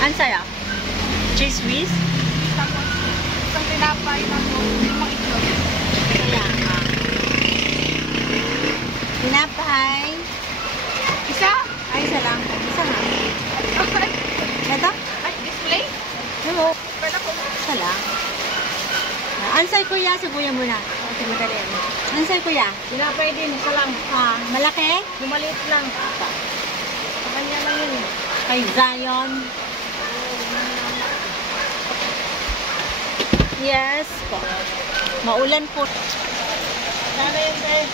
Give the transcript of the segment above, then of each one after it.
Ano sa'yo? Cheese whiz? Tapos, isang tinapay, tapos 5 itlog. Kaya nga. Tinapay. Isa? Ay, isa lang. Isa nga. Ito? Ay, display? Oo. Pwede ko. Isa lang. Ansay kuya, subuyan mo na. Okay, madali. Ansay kuya? Tinapay din, isa lang. Malaki? Yung maliit lang. Sa kanya lang yun. Kay Zion. Yes po. Maulan po. Sana yun, sir.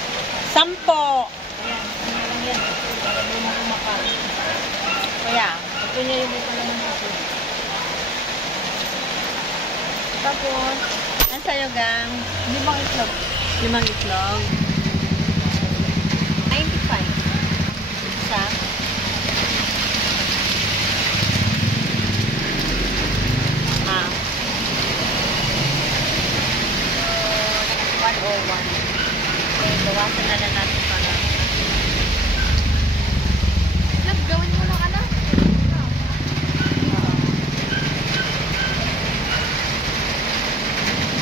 10. Ayan, kanya lang yan. Para doon mo kumakain. Kuya. Ito niya yung ito naman natin. Tapos, Ano sa'yo, gang? 5 itlog. 5 itlog. 95. Isa. Ah. 101. Okay, bawasan na lang natin para. Love, gawin mo lang ano?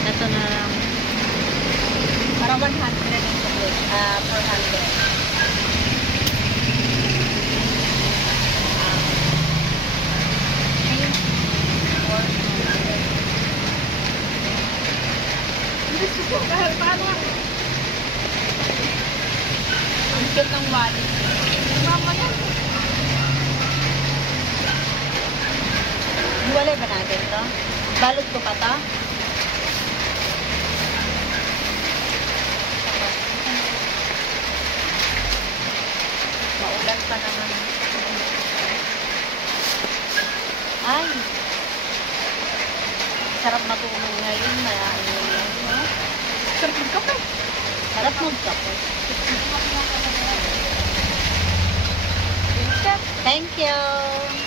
Ito na lang. Para 100 ang chocolate. 400. Gusto ko. Paano? Ang cute ng wallet. Mama na. Hiwalay ba natin to? Balot ko pa to? Maulan pa naman. Ay! Sarap matulog ngayon. No? Sarap ng kape. Sarap magkape. Thank you!